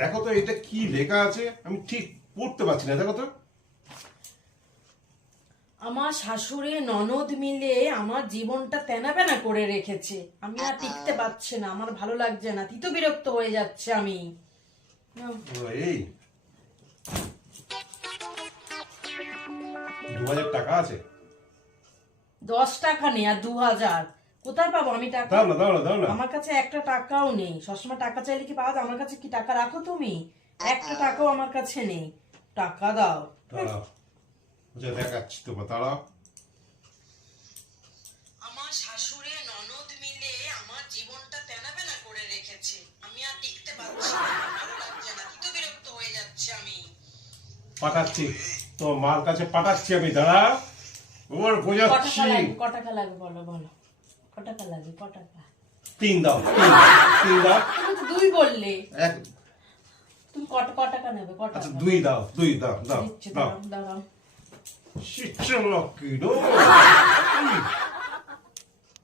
দেখো তো এটা কি লেখা আছে, আমি ঠিক পড়তে পারছি না, দেখো তো। আমার শাশুড়ি ননদ মিলে আমার জীবনটা তেনাবেনা করে রেখেছে। আমি আর টিকতে পারছি না, আমার ভালো লাগছে না, তিতো বিরক্ত হয়ে যাচ্ছে আমি। এই 2000 টাকা আছে? 10 টাকা নেই আর 2000 কোথায় পাবো আমি টাকা? দাও না, দাও না, দাও না। আমার কাছে একটা টাকাও নেই। সবসময় টাকা চাইলে কি পাওয়া যায়? আমার কাছে কি টাকা রাখো তুমি? একটা টাকাও আমার কাছে নেই। টাকা দাও। দাঁড়াও, দেখাচ্ছি তোমার, দাঁড়াও। আমার শাশুড়ি ননদ মিলে আমার জীবনটা তেনাবেনা করে রেখেছে। আমি আর টিকতে পারছি না, ভালো লাগছে না, তিতো বিরক্ত হয়ে যাচ্ছে আমি। পাঠাচ্ছি, তোমার মার কাছে পাঠাচ্ছি আমি, দাঁড়াও। ওর বোঝাচ্ছি। ক টাকা লাগবে বলো বলো, ক টাকা লাগবে, ক টাকা? 3 দাও, 3 দাও। তুমি তো 2 বললে। এক, তুমি ক টাকা নেবে, ক টাকা? আচ্ছা 2 দাও, 2 দাও, দাও, দিচ্ছি, দাও। দাঁড়াও দাঁড়াও। Shit, Sherlock,